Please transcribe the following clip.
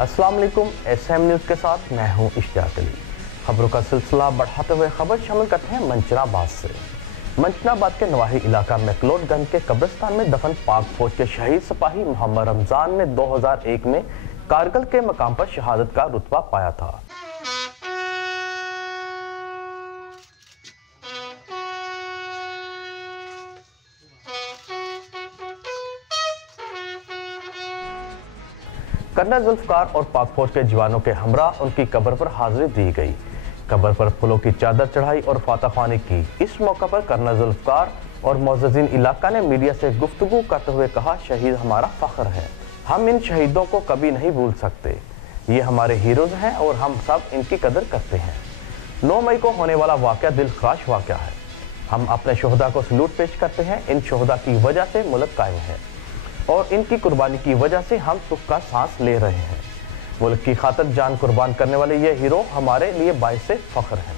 अस्सलाम वालेकुम। SM news के साथ मैं हूं इश्तियाक अली। खबरों का सिलसिला बढ़ाते हुए खबर शामिल करते हैं मंचनाबाद से। मंचनाबाद के नवाही इलाका मैक्लोडगंज के कब्रिस्तान में दफन पाक फौज के शहीद सिपाही मोहम्मद रमजान ने 2001 में कारगिल के मकाम पर शहादत का रुतबा पाया था। कर्नल जुल्फकार और पाक फौज के जवानों के हमरा उनकी कब्र पर हाजिरी दी गई। कब्र पर फूलों की चादर चढ़ाई और फातहख्वानी की। इस मौका पर कर्नल जुल्फकार और मोअज़्ज़िज़ीन इलाका ने मीडिया से गुफ्तगू करते हुए कहा, शहीद हमारा फख्र है, हम इन शहीदों को कभी नहीं भूल सकते। ये हमारे हीरोज हैं और हम सब इनकी कदर करते हैं। 9 मई को होने वाला वाक़या दिलख्राश वाक़या है। हम अपने शोहदा को सलूट पेश करते हैं। इन शोहदा की वजह से मुल्क कायम है और इनकी कुर्बानी की वजह से हम सुख का सांस ले रहे हैं। मुल्क की खातिर जान कुर्बान करने वाले ये हीरो हमारे लिए बाइस फख्र हैं।